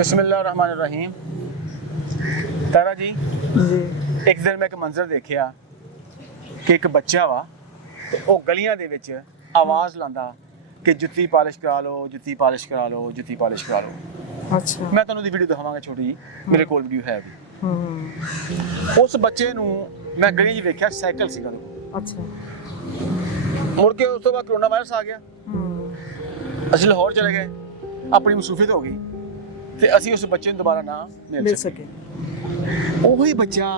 बिस्मिल्लाहिर्रहमानिर्रहीम। तारा जी एक दिन मैं एक मंजर देखिया कि एक बच्चा वा वो गलियां दे विच आवाज़ लांदा कि जुत्ती पालिश करा लो, जुत्ती पालिश करा लो, जुत्ती पालिश करा लो। अच्छा मैं तुहानू दी वीडियो दिखावांगा छोटी जी, मेरे कोल वीडियो है भी। उस बच्चे नू मैं गली च वेख्या साइकिल सीगा दे अच्छा मुड़ के उस तो बाद कोरोना वायरस आ गया। ਅਸੀਂ ਲਾਹੌਰ ਚਲੇ ਗਏ, ਆਪਣੀ ਮਸੂਫੀਅਤ ਹੋ ਗਈ ਤੇ ਅਸੀਂ ਉਸ ਬੱਚੇ ਨੂੰ ਦੁਬਾਰਾ ਨਾ ਮਿਲ ਸਕੇ। ਉਹੀ ਬੱਚਾ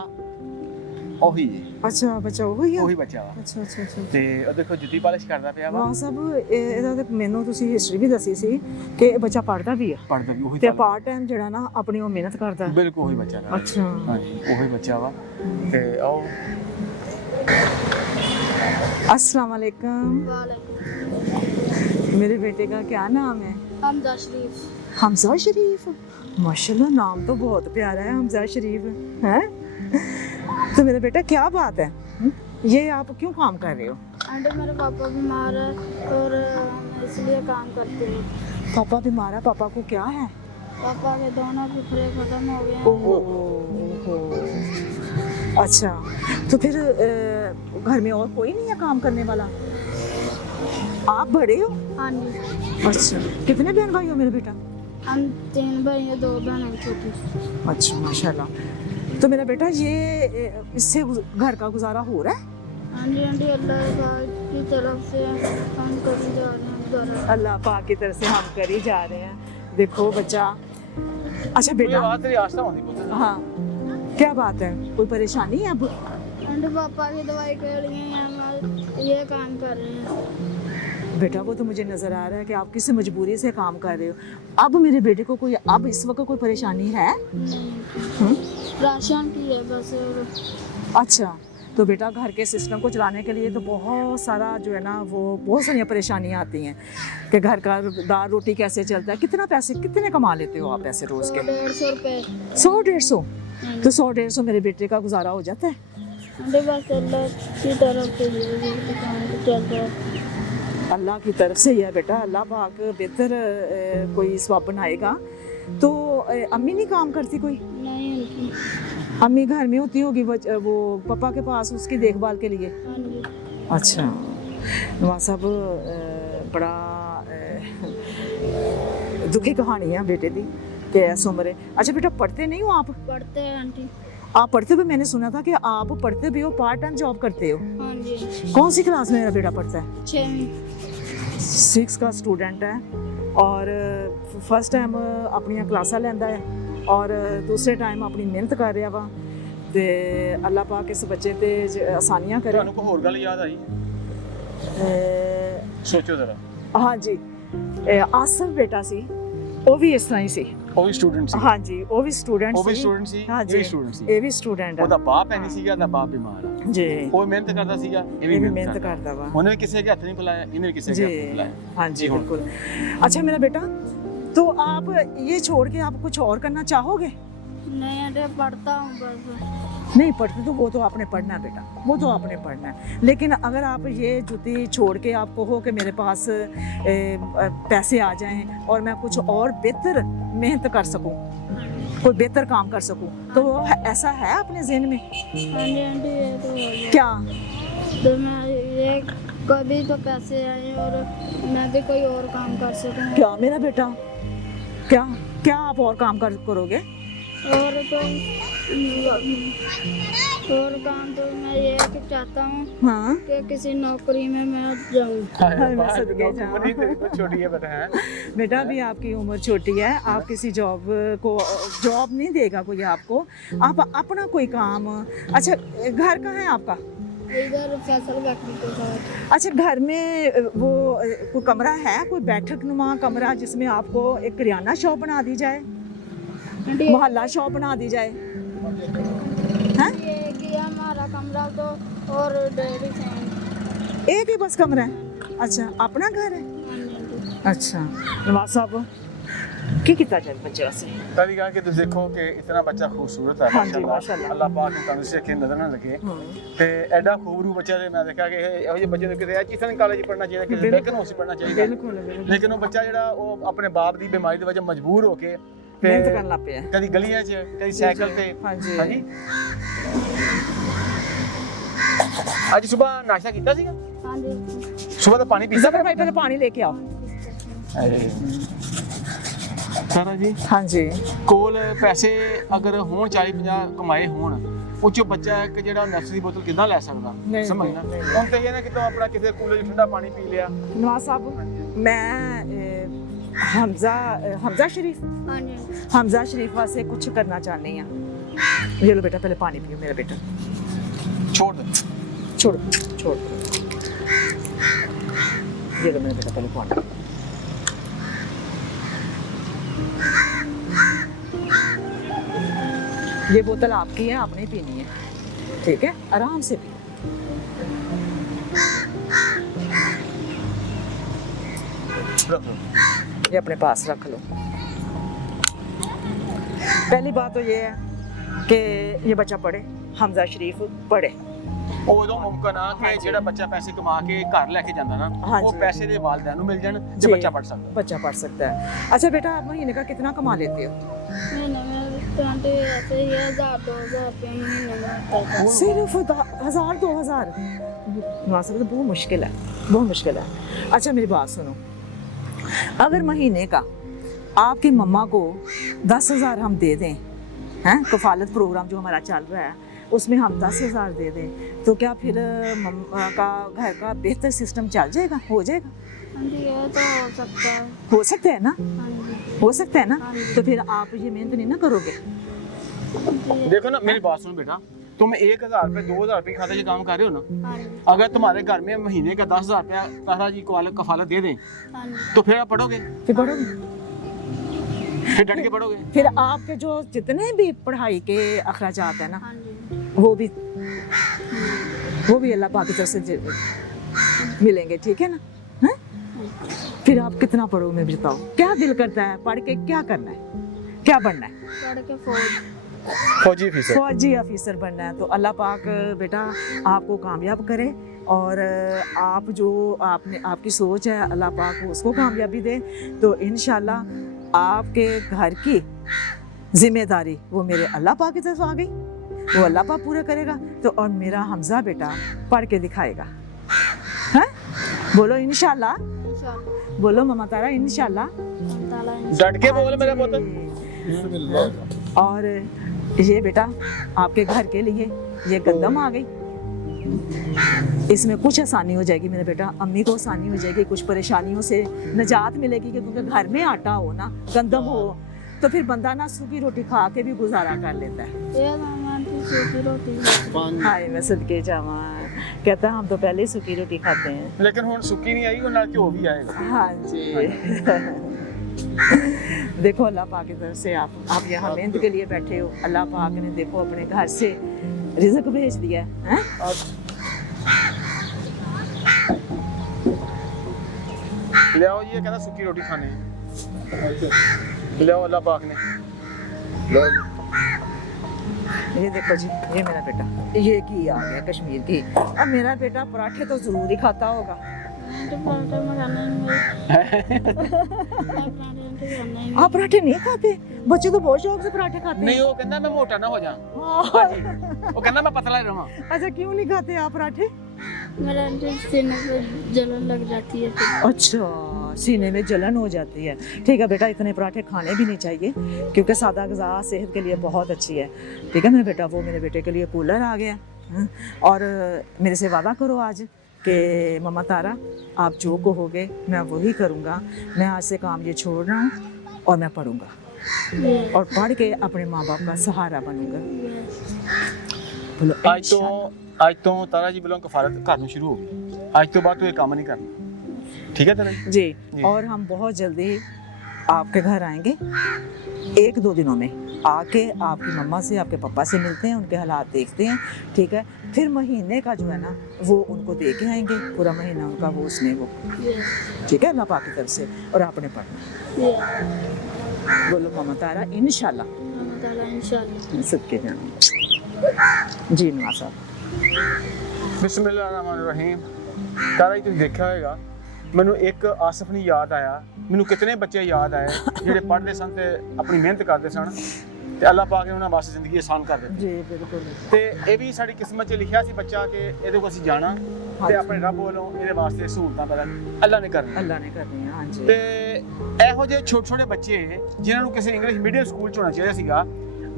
ਉਹੀ अच्छा बच्चा वही है ਉਹੀ ਬੱਚਾ ਵਾ अच्छा अच्छा अच्छा ਤੇ ਉਹ ਦੇਖੋ ਜੁੱਤੀ ਪਾਲਿਸ਼ ਕਰਦਾ ਪਿਆ ਵਾ। ਵਾਹ ਸਾਹਿਬ ਇਹਦਾ ਤੇ ਮੈਨੂੰ ਤੁਸੀਂ ਹਿਸਟਰੀ ਵੀ ਦੱਸੀ ਸੀ ਕਿ ਇਹ ਬੱਚਾ ਪੜ੍ਹਦਾ ਵੀ ਹੈ ਪੜ੍ਹਦਾ ਵੀ ਉਹੀ ਤੇ ਪਾਰਟ ਟਾਈਮ ਜਿਹੜਾ ਨਾ ਆਪਣੀ ਉਹ ਮਿਹਨਤ ਕਰਦਾ ਹੈ। ਬਿਲਕੁਲ ਉਹੀ ਬੱਚਾ ਵਾ। अच्छा ਹਾਂਜੀ ਉਹੀ ਬੱਚਾ ਵਾ ਤੇ ਉਹ अस्सलाम वालेकुम मेरे बेटे का क्या नाम है? हमजा शरीफ। हमजा शरीफ माशाल्लाह नाम तो बहुत प्यारा है हमजा शरीफ है। तो मेरा बेटा क्या बात है ये आप क्यों काम कर रहे हो? आंटी मेरे पापा बीमार है और हम इसलिए काम करते हैं। पापा बीमार है पापा को क्या है? पापा के दोनों फेफड़े खत्म हो गए हैं। ओहो अच्छा तो फिर घर में और कोई नहीं है काम करने वाला? आप बड़े हो? हाँ जी अच्छा कितने बहन भाई हो मेरे बेटा? हम 3 भाई हैं 2 बहन हैं छोटी। अच्छा माशाल्लाह तो मेरा बेटा ये इससे घर का गुजारा हो रहा है? हाँ जी आंटी अल्लाह की तरफ से हम कभी जा रहे हैं गुजारा। अल्लाह पाक की तरफ से हम कर ही जा रहे हैं। देखो बच्चा अच्छा बेटा आवाज़ तेरी आस्था होती पुੱਤ। हाँ क्या बात है कोई परेशानी है अब? आंटी पापा की दवाई कर रही हैं हम ये काम कर रहे हैं। बेटा वो तो मुझे नज़र आ रहा है कि आप किसी मजबूरी से काम कर रहे हो। अब मेरे बेटे को कोई अब इस वक्त कोई परेशानी है? राशन की है बस। अच्छा तो बेटा घर के सिस्टम को चलाने के लिए तो बहुत सारा जो है ना वो बहुत सारी परेशानियाँ आती हैं कि घर का दाल रोटी कैसे चलता है। कितने कमा लेते हो आप ऐसे रोज़ के? 150 रुपये। 100-150 तो 100-150 मेरे बेटे का गुजारा हो जाता है? आंटी बस अल्लाह की तरफ से ये काम चल रहा है। अल्लाह की तरफ से ही है बेटा अल्लाह पाक बेहतर कोई स्वाब बनाएगा। तो अम्मी नहीं काम करती कोई? नहीं उनकी। अम्मी घर में होती होगी वो पापा के पास उसकी देखभाल के लिए? हाँ जी अच्छा नवाज साहब बड़ा दुखी कहानी है बेटे दी कि ऐसा उम्र है। अच्छा बेटा पढ़ते नहीं हो आप? पढ़ते हैं आंटी। आप पढ़ते हुए मैंने सुना था कि आप पढ़ते भी हो पार्ट टाइम जॉब करते हो। हाँ जी कौन सी क्लास में मेरा बेटा पढ़ता है? 6वीं। 6 का स्टूडेंट है और फर्स्ट टाइम अपनी क्लासा लैंदा है और दूसरे टाइम अपनी मेहनत कर रहा वा ते अल्लाह पाक इस बच्चे ते आसानियां करे। ਤੁਹਾਨੂੰ ਕੋਈ ਹੋਰ ਗੱਲ ਯਾਦ ਆਈ? ਸੋਚੋ ਜ਼ਰਾ। हाँ जी आसिफ बेटा सी ਉਹ ਵੀ ਇਸ ਤਰ੍ਹਾਂ ਹੀ ਸੀ। ਉਹ ਵੀ ਸਟੂਡੈਂਟ ਸੀ। हाँ जी ਉਹ ਵੀ ਸਟੂਡੈਂਟ ਉਹ ਵੀ ਸੀ। ਸਟੂਡੈਂਟ ਸੀ हाँ ਇਹ जी ਵੀ ਸਟੂਡੈਂਟ ਸੀ। ਇਹ ਵੀ ਸਟੂਡੈਂਟ ਹੈ ਉਹਦਾ ਬਾਪ ਹੈ ਨਹੀਂ ਸੀਗਾ ਦਾ ਬਾਪ ਬਿਮਾਰ ਆ। जी ਉਹ ਮਿਹਨਤ ਕਰਦਾ ਸੀਗਾ ਇਹ ਵੀ ਇਹ ਵੀ ਮਿਹਨਤ ਮਿਹਨਤ ਕਰਦਾ। ਕਰਦਾ ਵਾ। ਉਹਨੇ ਵੀ ਕਿਸੇ ਦੇ ਹੱਥ ਨਹੀਂ ਫਲਾਇਆ ਇਹਨੇ ਵੀ ਕਿਸੇ ਦੇ जी ਹੱਥ ਨਹੀਂ ਫਲਾਇਆ। हाँ जी जी, हाँ। बिल्कुल। अच्छा मेरा बेटा तो आप ये छोड़ के आप कुछ और करना चाहोगे? नहीं आंटी पढ़ता हूँ बस। नहीं पढ़ते तो वो तो आपने पढ़ना है बेटा वो तो आपने पढ़ना है लेकिन अगर आप ये जूती छोड़ के आप कहो कि मेरे पास पैसे आ जाएं और मैं कुछ और बेहतर मेहनत कर सकूं कोई बेहतर काम कर सकूं तो वो ऐसा है अपने ज़हन में? हाँ जी आंटी ये तो हो गया। क्या? तो मैं ये कभी तो पैसे आए और मैं भी कोई और काम कर सकूँ। क्या मेरा बेटा क्या क्या आप और काम करोगे? और तो और काम तो मैं ये कि चाहता हूँ हाँ कि किसी नौकरी में मैं जाऊँ। मैं सदके जाऊँ। उम्र ही तेरी कुछ छोटी है पता है। बेटा अभी आपकी उम्र छोटी है आप किसी जॉब नहीं देगा कोई आपको आप अपना कोई काम। अच्छा घर कहाँ है आपका? इधर फैसल फैक्ट्री के साथ। अच्छा घर में वो कोई कमरा है कोई बैठक नुमा कमरा जिसमें आपको एक किराना शॉप बना दी जाए आंटी मोहल्ला शॉप बना दी जाए हैं? ये कि हमारा कमरा तो और डेयरी से हैं। एक ही बस कमरा है? अच्छा अपना घर है? हाँ जी आंटी। अच्छा नवाज साहब की कितना चल बच्चे वास्ते पहली गल कि तुम देखो कि इतना बच्चा खूबसूरत है हाँ जी, माशाल्लाह। अल्लाह पाक ने तंदुरुस्ती रखे नजर ना लगे ते एडा खूबरू बच्चा ते मैं देखा कि ਇਹੋ ਜਿਹੇ ਬੱਚੇ ਨੂੰ ਕਿਤੇ ਐਚੀਸਨ ਕਾਲਜ ਪੜ੍ਹਨਾ ਚਾਹੀਦਾ ਕਿ ਬੇਕਨ ਹਾਊਸ ਪੜ੍ਹਨਾ ਚਾਹੀਦਾ बिल्कुल बिल्कुल ਲੇਕਿਨ ਉਹ ਬੱਚਾ ਜਿਹੜਾ ਉਹ ਆਪਣੇ ਬਾਪ ਦੀ ਬਿਮਾਰੀ ਦੀ ਵਜ੍ਹਾ ਮਜਬੂਰ ਹੋ ਕੇ ਮਿਹਨਤ ਕਰਨ ਲੱਗ ਪਿਆ ਕਦੀ ਗਲੀਆਂ 'ਚ ਕਦੀ ਸਾਈਕਲ ਤੇ ਹਾਂਜੀ। ਹਾਂਜੀ ਅੱਜ ਸਵੇਰ ਨਾਸ਼ਤਾ ਕੀਤਾ ਸੀਗਾ हाँ जी ਸਵੇਰ ਦਾ ਪਾਣੀ ਪੀਤਾ ਜ਼ਫਰ ਭਾਈ ਪਹਿਲੇ ਪਾਣੀ ਲੈ ਕੇ ਆਓ ਸਾਰਾ ਜੀ ਹਾਂਜੀ ਕੋਲ ਪੈਸੇ ਅਗਰ ਹੋਣ 40-50 ਕਮਾਏ ਹੋਣ ਉਹ 'ਚੋਂ ਬੱਚਾ ਇੱਕ ਜਿਹੜਾ ਨਰਸ ਦੀ ਬੋਤਲ ਕਿੱਦਾਂ ਲੈ ਸਕਦਾ ਨਹੀਂ, ਸਮਝਣਾ ਨਹੀਂ। ਹੁਣ ਤੇ ਇਹ ਨਾ ਕਿਤੋਂ ਆਪਣਾ ਕਿਸੇ ਕੂਲਰ 'ਚ ਠੰਡਾ ਪਾਣੀ ਪੀ ਲਿਆ नवाज साहब मैं हमजा शरीफ हाँ जी हमजा शरीफ वास्ते कुछ करना चाहनी हाँ ये लो बेटा पहले पानी पियो मेरा बेटा ਛੋੜ ਦੇ छोड़ छोड़ ये लो मेरा बेटा पहले पानी ये बोतल आपकी है आपने ही पीनी है ठीक है आराम से पियो ਰੱਖ ਲਓ। ये अपने पास रख लो पहली बात तो ये है कि ये बच्चा पढ़े हमजा शरीफ पढ़े ਉਦੋਂ ਮੁਮਕਨ ਆ ਕਿ ਜਿਹੜਾ ਬੱਚਾ ਪੈਸੇ ਕਮਾ ਕੇ ਘਰ ਲੈ ਕੇ ਜਾਂਦਾ ਨਾ ਹਾਂਜੀ। ਉਹ ਪੈਸੇ ਦੇ ਵਾਲਿਆਂ ਨੂੰ ਮਿਲ ਜਾਣ ਤੇ जी, ਬੱਚਾ ਪੜ ਸਕਦਾ बच्चा पढ़ सकता है अच्छा बेटा आप महीने का कितना कमा लेते हो महीने में 20 ऐसे ही 1000-2000 रुपये महीने में होता है। सिर्फ 1000-2000 तो बहुत मुश्किल है बहुत मुश्किल है अच्छा मेरी बात सुनो अगर महीने का आपकी मम्मा को 10,000 हम दे दें हैं कफालत प्रोग्राम जो हमारा चल रहा है उसमें हम 10,000 दे दें तो क्या फिर मम्मा का घर का बेहतर सिस्टम चल जाएगा हो जाएगा हाँ जी ये तो हो सकता है हो सकता है ना हाँ जी हो सकता है ना हाँ जी। तो फिर आप ये मेहनत नहीं ना करोगे जी देखो ना मेरी बात सुनो बेटा तुम 1,000 रुपए 2,000 रुपए खाते से काम कर रहे हो ना हाँ जी अगर तुम्हारे घर में महीने का 10,000 रुपया तारा जी कफालत दे दें हाँ जी तो फिर आप पढ़ोगे फिर पढ़ोगे फिर डट के पढ़ोगे फिर आपके जो जितने भी पढ़ाई के अखराजात है ना हाँ जी वो भी अल्लाह पाक की तरफ से मिलेंगे ठीक है ना हैं? फिर आप कितना पढ़ोगे मैं बताओ क्या दिल करता है पढ़ के क्या करना है क्या बनना है पढ़ के फौज फौजी ऑफिसर फौजी ऑफिसर बनना है तो अल्लाह पाक बेटा आपको कामयाब करे और आप जो आपकी सोच है अल्लाह पाक उसको कामयाबी दे तो इंशाल्लाह आपके घर की जिम्मेदारी वो मेरे अल्लाह पाक की तरफ आ गई वो अल्लाह पाक पूरा करेगा तो और मेरा हमजा बेटा पढ़ के दिखाएगा हैं बोलो इंशाल्लाह इंशाल्लाह बोलो ममा तारा इंशाल्लाह अल्लाह ताला डट के बोल मेरा पुत्र और ये बेटा आपके घर के लिए ये गंदम आ गई इसमें कुछ आसानी हो जाएगी मेरे बेटा अम्मी को आसानी हो जाएगी कुछ परेशानियों से निजात मिलेगी क्योंकि घर में आटा हो ना गंदम हो तो फिर बंदा ना सूखी रोटी खा के भी गुजारा कर लेता है ये मेहमान की सूखी रोटी हाय मैं सदके जावा कहता हम तो पहले ही सूखी रोटी खाते हैं लेकिन हुन सुक्की नहीं आई और ना घ्यो भी आएगा हाँ जी देखो अल्लाह पाक की तरफ से आप यहाँ मेहनत के लिए बैठे हो अल्लाह पाक ने देखो अपने घर से रिज़्क भेज दिया है ले आओ ये कहना सुक्की रोटी खाने ले आओ अल्लाह पाक ने ये देखो जी ये मेरा बेटा ये घी आ गया कश्मीर घी अब मेरा बेटा पराठे तो जरूर ही खाता होगा मैं तो पराठे में खाना ही नहीं मैं पराठे तो खाना ही आप पराठे नहीं खाते बच्चे तो बहुत शौक से पराठे खाते नहीं हैं वो कहना मैं मोटा ना हो जा हाँ। वो कहना मैं पतला रहा अच्छा क्यों नहीं खाते आप पराठे मेरा सीने पे जलन लग जाती है फिर अच्छा सीने में जलन हो जाती है ठीक है बेटा इतने पराठे खाने भी नहीं चाहिए क्योंकि सादा ग़िज़ा सेहत के लिए बहुत अच्छी है ठीक है मेरे बेटा वो मेरे बेटे के लिए कूलर आ गया हाँ? और मेरे से वादा करो आज कि मम्मा तारा आप जो कहोगे मैं वही करूँगा मैं आज से काम ये छोड़ रहा हूँ और मैं पढ़ूँगा और पढ़ के अपने माँ बाप का सहारा बनूँगा बोलो ਅੱਜ ਤੋਂ ਤਾਰਾ ਜੀ ਵੱਲੋਂ ਕਫਾਲਤ ਕਰਨੀ ਸ਼ੁਰੂ ਹੋ ਗਈ ਅੱਜ ਤੋਂ ਬਾਅਦ ਤੂੰ ਇਹ ਕੰਮ ਨਹੀਂ ਕਰਨਾ ठीक है तारा जी जी और हम बहुत जल्दी आपके घर आएंगे 1-2 दिनों में आके आपकी मम्मा से आपके पापा से मिलते हैं उनके हालात देखते हैं ठीक है फिर महीने का जो है ना वो उनको दे के आएंगे पूरा महीना उनका वो उसमें वो ठीक है अल्लाह पाक की तरफ से और आपने पढ़ना बोलो मम्मा तारा इंशाल्लाह इंशाल्लाह सदके जाना जी नवाज साहब बिस्मिल्लाहिर्रहमानिर्रहीम तारा जी तुम देखा होगा ਮੈਨੂੰ ਇੱਕ ਆਸਫ ਨਹੀਂ ਯਾਦ ਆਇਆ, ਮੈਨੂੰ ਕਿਤਨੇ ਬੱਚੇ ਯਾਦ ਆਏ ਜਿਹੜੇ ਪੜ੍ਹਦੇ ਸਨ ਤੇ ਆਪਣੀ ਮਿਹਨਤ ਕਰਦੇ ਸਨ ਤੇ ਅੱਲਾਹ ਪਾਕ ਨੇ ਉਹਨਾਂ ਵਾਸਤੇ ਜ਼ਿੰਦਗੀ ਆਸਾਨ ਕਰ ਦਿੱਤੀ। ਜੀ ਬਿਲਕੁਲ। ਤੇ ਇਹ ਵੀ ਸਾਡੀ ਕਿਸਮਤ 'ਚ ਲਿਖਿਆ ਸੀ ਬੱਚਾ ਕਿ ਇਹਦੇ ਕੋਲ ਅਸੀਂ ਜਾਣਾ ਤੇ ਆਪਣੇ ਰੱਬ ਵੱਲੋਂ ਇਹਦੇ ਵਾਸਤੇ ਸਹੂਲਤਾਂ ਪੈਦਾ ਅੱਲਾਹ ਨੇ ਕਰਨੀਆਂ। ਅੱਲਾ ਨੇ ਕਰਨੀ ਹੈ, ਹਾਂਜੀ। ਤੇ ਇਹੋ ਜਿਹੇ ਛੋਟੇ ਛੋਟੇ ਬੱਚੇ ਜਿਨ੍ਹਾਂ ਨੂੰ ਕਿਸੇ ਇੰਗਲਿਸ਼ ਮੀਡੀਅਮ ਸਕੂਲ 'ਚ ਹੋਣਾ ਚਾਹੀਦਾ ਸੀਗਾ,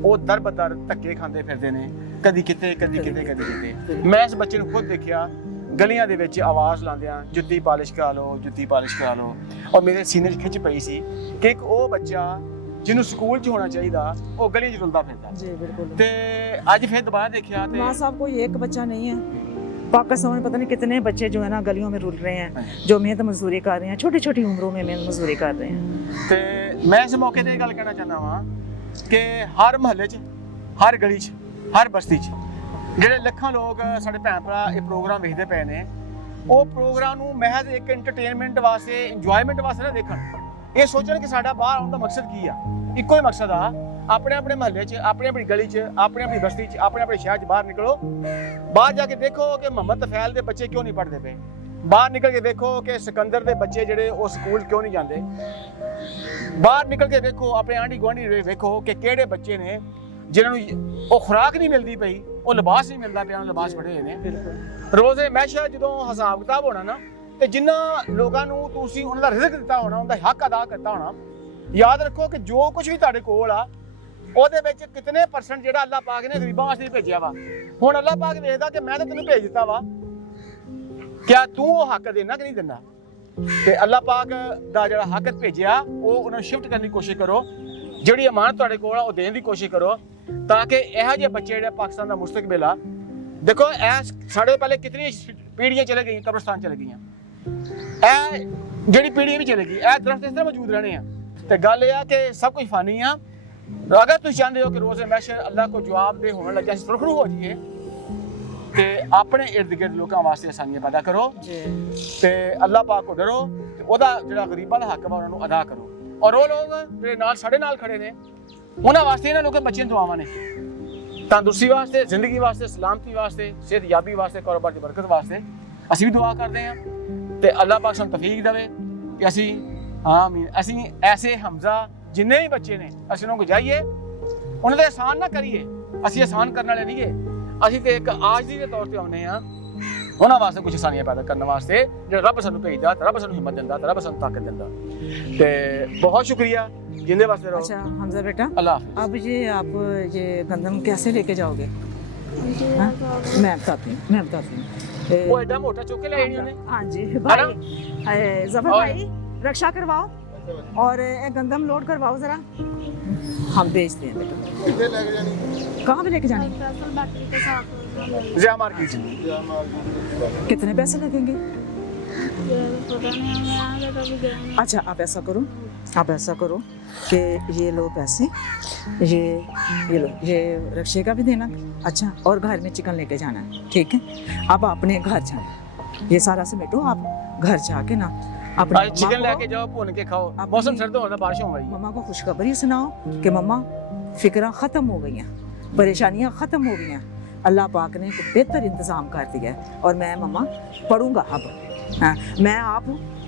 ਉਹ ਦਰ ਬਦਰ ਧੱਕੇ ਖਾਂਦੇ ਫਿਰਦੇ ਨੇ, ਕਦੀ ਕਿਤੇ ਕਦੀ ਕਿਤੇ ਕਦੀ ਕਿਤੇ। ਮੈਂ ਇਸ ਬੱਚੇ ਨੂੰ ਖੁਦ ਦੇਖਿਆ ਗਲੀਆਂ ਦੇ ਵਿੱਚ ਆਵਾਜ਼ ਲਾਉਂਦਿਆਂ, ਜੁੱਤੀ ਪਾਲਿਸ਼ ਕਰਾ ਲਓ, ਜੁੱਤੀ ਪਾਲਿਸ਼ ਕਰਾ ਲਓ। ਔਰ ਮੇਰੇ ਸੀਨੇ 'ਚ ਖਿੱਚ ਪਈ ਸੀ ਕਿ ਇੱਕ ਉਹ ਬੱਚਾ ਜਿਹਨੂੰ ਸਕੂਲ 'ਚ ਹੋਣਾ ਚਾਹੀਦਾ ਉਹ ਗਲੀ 'ਚ ਰੁਲਦਾ ਫਿਰਦਾ। जी बिल्कुल। ਤੇ ਅੱਜ ਫਿਰ ਦੁਬਾਰਾ ਦੇਖਿਆ ਤੇ ना साहब कोई एक बच्चा नहीं है, पाकिस्तान में पता नहीं कितने बच्चे जो है ना गलियों में रुल रहे हैं, जो मेहनत मजदूरी कर रहे हैं, छोटी छोटी उम्रों में मेहनत मजदूरी कर रहे हैं। ਤੇ ਮੈਂ ਇਸ ਮੌਕੇ ਤੇ ਇਹ ਗੱਲ ਕਹਿਣਾ ਚਾਹੁੰਦਾ ਵਾਂ ਕਿ ਹਰ ਮਹੱਲੇ 'ਚ, ਹਰ ਗਲੀ 'ਚ, ਹਰ ਬਸਤੀ 'ਚ ਜਿਹੜੇ ਲੱਖਾਂ ਲੋਕ ਸਾਡੇ ਭੈਣ ਭਰਾ ਇਹ ਪ੍ਰੋਗਰਾਮ ਵੇਖਦੇ ਪਏ ਨੇ, ਉਹ ਪ੍ਰੋਗਰਾਮ ਨੂੰ ਮਹਿਜ਼ ਇੱਕ ਐਂਟਰਟੇਨਮੈਂਟ ਵਾਸਤੇ, ਇੰਜੋਇਮੈਂਟ ਵਾਸਤੇ ਨਾ ਦੇਖਣ। ਇਹ ਸੋਚਣ ਕਿ ਸਾਡਾ ਬਾਹਰ ਆਉਣ ਦਾ ਮਕਸਦ ਕੀ ਆ। ਇੱਕੋ ਹੀ ਮਕਸਦ ਆ, ਆਪਣੇ ਆਪਣੇ ਮਹੱਲੇ 'ਚ, ਆਪਣੀ ਆਪਣੀ ਗਲੀ 'ਚ, ਆਪਣੀ ਆਪਣੀ ਬਸਤੀ 'ਚ, ਆਪਣੇ ਆਪਣੇ ਸ਼ਹਿਰ 'ਚ ਬਾਹਰ ਨਿਕਲੋ। ਬਾਹਰ ਜਾ ਕੇ ਦੇਖੋ ਕਿ ਮੁਹੰਮਦ ਤਫੈਲ ਦੇ ਬੱਚੇ ਕਿਉਂ ਨਹੀਂ ਪੜ੍ਹਦੇ ਪਏ। ਬਾਹਰ ਨਿਕਲ ਕੇ ਵੇਖੋ ਕਿ ਸਿਕੰਦਰ ਦੇ ਬੱਚੇ ਜਿਹੜੇ ਉਹ ਸਕੂਲ ਕਿਉਂ ਨਹੀਂ ਜਾਂਦੇ। ਬਾਹਰ ਨਿਕਲ ਕੇ ਵੇਖੋ, ਆਪਣੇ ਆਂਢੀ ਗੁਆਂਢੀ ਵੇਖੋ ਕਿ ਕਿਹੜੇ ਬੱਚੇ ਨੇ ਜਿਨ੍ਹਾਂ ਨੂੰ ਉਹ ਖੁਰਾਕ ਨਹੀਂ ਮਿਲਦੀ ਪਈ, ਉਹ ਲਿਬਾਸ ਨਹੀਂ ਮਿਲਦਾ ਪਿਆ, ਉਹ ਲਿਬਾਸ ਫੜੇ ਹੋਏ ਨੇ। बिल्कुल। ਰੋਜ਼ੇ ਮਹਿਸ਼ਰ ਜਦੋਂ ਹਿਸਾਬ ਕਿਤਾਬ ਹੋਣਾ ਨਾ, ਤੇ ਜਿਨ੍ਹਾਂ ਲੋਕਾਂ ਨੂੰ ਤੁਸੀਂ ਉਹਨਾਂ ਦਾ ਰਿਜ਼ਕ ਦਿੱਤਾ ਹੋਣਾ, ਉਹਦਾ ਹੱਕ ਅਦਾ ਕੀਤਾ ਹੋਣਾ, ਯਾਦ ਰੱਖੋ ਕਿ ਜੋ ਕੁਝ ਵੀ ਤੁਹਾਡੇ ਕੋਲ ਆ ਉਹਦੇ ਵਿੱਚ ਕਿਤਨੇ ਪਰਸੈਂਟ ਜਿਹੜਾ ਅੱਲਾਹ ਪਾਕ ਨੇ ਗਰੀਬਾਂ ਵਾਸਤੇ ਭੇਜਿਆ ਵਾ। ਹੁਣ ਅੱਲਾਹ ਪਾਕ ਵੇਖਦਾ ਕਿ ਮੈਂ ਤਾਂ ਤੈਨੂੰ ਭੇਜ ਦਿੱਤਾ ਵਾ, ਕਿਆ ਤੂੰ ਉਹ ਹੱਕ ਦੇਣਾ ਕਿ ਨਹੀਂ ਦਿੰਦਾ। ਤੇ ਅੱਲਾਹ ਪਾਕ ਦਾ ਜਿਹੜਾ ਹੱਕ ਭੇਜਿਆ ਉਹ ਉਹਨਾਂ ਨੂੰ ਸ਼ਿਫਟ ਕਰਨ ਦੀ ਕੋਸ਼ਿਸ਼ ਕਰੋ। ਜਿਹੜੀ ਅਮਾਨਤ ਤੁਹਾਡੇ ਕੋਲ ਆ ਉਹ ਦੇਣ ਦੀ ਕੋਸ਼ਿਸ਼ ਕਰੋ, ਤਾਂ ਕਿ ਇਹੋ ਜਿਹੇ ਬੱਚੇ ਜਿਹੜੇ ਪਾਕਿਸਤਾਨ ਦਾ ਮੁਸਤਕਬਲ ਆ। ਦੇਖੋ ਇਹ ਸਾਡੇ ਪਹਿਲੇ ਕਿਤਨੀ ਪੀੜ੍ਹੀਆਂ ਚਲੇ ਗਈਆਂ, ਕਬਰਸਤਾਨ ਚਲੇ ਗਈਆਂ, ਇਹ ਜਿਹੜੀ ਪੀੜ੍ਹੀ ਵੀ ਚਲੇ ਗਈ, ਇਹ ਦਰਖਤ ਇਸ ਤਰ੍ਹਾਂ ਮੌਜੂਦ ਰਹਿਣੇ ਆ। ਤੇ ਗੱਲ ਇਹ ਆ ਕਿ ਸਭ ਕੁਝ ਫਾਨੀ ਆ। ਅਗਰ ਤੁਸੀਂ ਚਾਹੁੰਦੇ ਹੋ ਕਿ ਰੋਜ਼ੇ ਮਹਿਸ਼ਰ ਅੱਲਾਹ ਕੋ ਜਵਾਬ ਦੇ ਹੋਣ ਲੱਗਿਆ ਸੁਰਖਰੂ ਹੋ ਜਾਈਏ, ਤੇ ਆਪਣੇ ਇਰਦ ਗਿਰਦ ਲੋਕਾਂ ਵਾਸਤੇ ਆਸਾਨੀਆਂ ਪੈਦਾ ਕਰੋ जी। ਤੇ ਅੱਲਾਹ ਪਾਕ ਕੋ ਡਰੋ ਤੇ ਉਹਦਾ ਜਿਹੜਾ ਗਰੀਬਾਂ ਦਾ ਹੱਕ ਵਾ ਉਹਨਾਂ ਨੂੰ ਅਦਾ ਕਰੋ। ਔਰ ਉਹ ਲੋਕ ਜਿਹੜੇ ਨਾਲ ਸਾਡੇ ਨਾਲ ਖੜੇ ਨੇ, ਉਹਨਾਂ ਵਾਸਤੇ ਇਹਨਾਂ ਲੋਕਾਂ ਬੱਚਿਆਂ ਦੀਆਂ ਦੁਆਵਾਂ ਨੇ, ਤੰਦਰੁਸਤੀ ਵਾਸਤੇ, ਜ਼ਿੰਦਗੀ ਵਾਸਤੇ, ਸਲਾਮਤੀ ਵਾਸਤੇ, ਸਿਹਤਯਾਬੀ ਵਾਸਤੇ, ਕਾਰੋਬਾਰ ਦੀ ਬਰਕਤ ਵਾਸਤੇ ਅਸੀਂ ਵੀ ਦੁਆ ਕਰਦੇ ਹਾਂ। ਤੇ ਅੱਲਾਹ ਪਾਕ ਸਾਨੂੰ ਤੌਫੀਕ ਦੇਵੇ ਕਿ ਅਸੀਂ ਆਮੀਨ, ਅਸੀਂ ਐਸੇ ਹਮਜ਼ਾ ਜਿੰਨੇ ਵੀ ਬੱਚੇ ਨੇ ਅਸੀਂ ਉਹਨਾਂ ਨੂੰ ਜਾਈਏ, ਉਹਨਾਂ ਦੇ ਆਸਾਨ ਨਾ ਕਰੀਏ। ਅਸੀਂ ਆਸਾਨ ਕਰਨ ਵਾਲੇ ਨਹੀਂਗੇ, ਅਸੀਂ ਤੇ ਇੱਕ ਆਜਜ਼ੀ ਦੇ ਤੌਰ ਤੇ ਆਉਂਦੇ ਹਾਂ ਉਹਨਾਂ ਵਾਸਤੇ ਕੁਝ ਆਸਾਨੀਆਂ ਪੈਦਾ ਕਰਨ ਵਾਸਤੇ, ਜਿਹੜਾ ਰੱਬ ਸਾਨੂੰ ਭੇਜਦਾ, ਤੇ ਰੱਬ ਸਾਨੂੰ ਹਿੰਮਤ ਦਿੰਦਾ, ਤੇ ਰੱਬ ਸਾਨੂੰ ਤਾਕਤ ਦਿੰਦਾ। ਤੇ ਬਹੁਤ ਸ਼ੁਕਰੀਆ, ਜਿੰਦੇ वास्ते रहो। अच्छा हमजा बेटा, अल्लाह हाफिज़। अब ये आप ये गंदम कैसे लेके जाओगे? जी हाँ? बाबा। मैं बताती हूँ। वो एडा मोटा चुक के ले आई उन्हें। हाँ जी है भाई, जफर और- भाई रक्षा करवाओ और गंदम लोड करवाओ जरा, हम भेजते हैं बेटा। कहाँ पे लेके जानी? फैसल बैटरी के साथ ज़िया मार्केट से। कितने पैसे लगेंगे? ये पता नहीं, हमें आगे कभी गए नहीं। अच्छा आप ऐसा करो, आप ऐसा करो कि ये लो पैसे, ये लो, ये रक्षे का भी देना। अच्छा, और घर में चिकन लेके जाना है, ठीक है? अब अपने घर जाना, ये सारा समेटो, आप घर जाके ना अपने आज चिकन लेके जाओ, भून के खाओ। अपनी- मौसम सर्द होने, बारिश होने वाली है। मम्मा को खुशखबरी सुनाओ कि मम्मा फिक्रा ख़त्म हो गई हैं, परेशानियां ख़त्म हो गई हैं, अल्लाह पाक ने एक बेहतर इंतज़ाम कर दिया है और मैं मम्मा पढ़ूंगा अब। हाँ,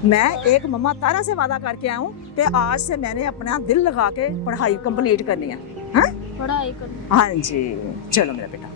मैं एक मम्मा तारा से वादा करके आया हूँ कि आज से मैंने अपना दिल लगा के पढ़ाई कंप्लीट करनी है। हाँ पढ़ाई करनी। हाँ जी, चलो मेरा बेटा।